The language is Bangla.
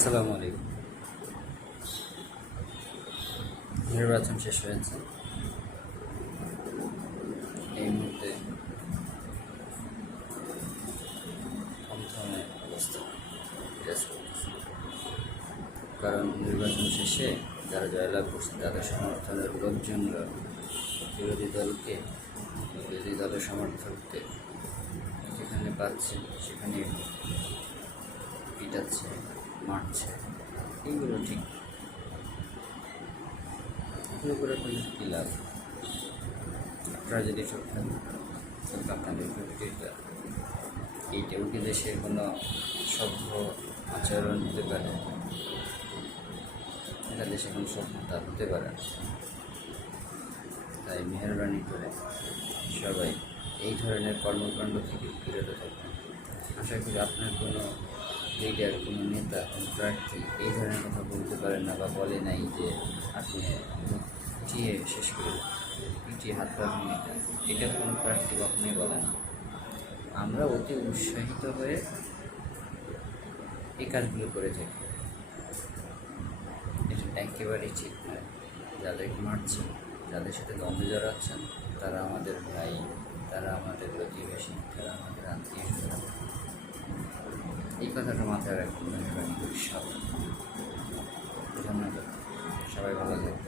আসসালামু আলাইকুম। নির্বাচন শেষ হয়েছে। এই মুহূর্তে থমথমে অবস্থা বিরাজ করতেছে। কারণ নির্বাচন শেষে যারা জয়লাভ করছে তাদের সমর্থনের লোকজনরা বিরোধী দলের সমর্থকদের যেখানে পাচ্ছে সেখানে পিটাচ্ছে, মারছে। এইগুলো ঠিক এগুলো করে করলে কী লাভ? আপনারা যদি চোখ থাকেন আপনাদের প্রতিটা এইটাও কি দেশের কোনো সভ্য আচরণ হতে পারে? এটা দেশে কোনো সভ্যতা হতে পারে না। তাই মেহরবানি করে সবাই এই ধরনের কর্মকাণ্ড থেকে বিরত থাকবেন। আশা করি আপনার কোনো লিডার, কোনো নেতা, কোনো প্রার্থী এই ধরনের কথা বলতে পারেন না বা বলে নাই যে আপনি পিটিয়ে শেষ করে পিটিয়ে হাত পা ভেঙে দেন। এটা কোনো প্রার্থী কখনোই বলে না। আমরা অতি উৎসাহিত হয়ে এই কাজগুলো করে থাকি। এটা একেবারেই ঠিক নয়। যাদেরকে মারছেন, যাদের সাথে দ্বন্দ্বে জড়াচ্ছেন, তারা আমাদের ভাই, তারা আমাদের প্রতিবেশী, তারা আমাদের আত্মীয় স্বজন। এই কথাটা মাথায় রাখুন। মেহরবানি করি সবাই। ধন্যবাদ। সবাই ভালো থাকবেন।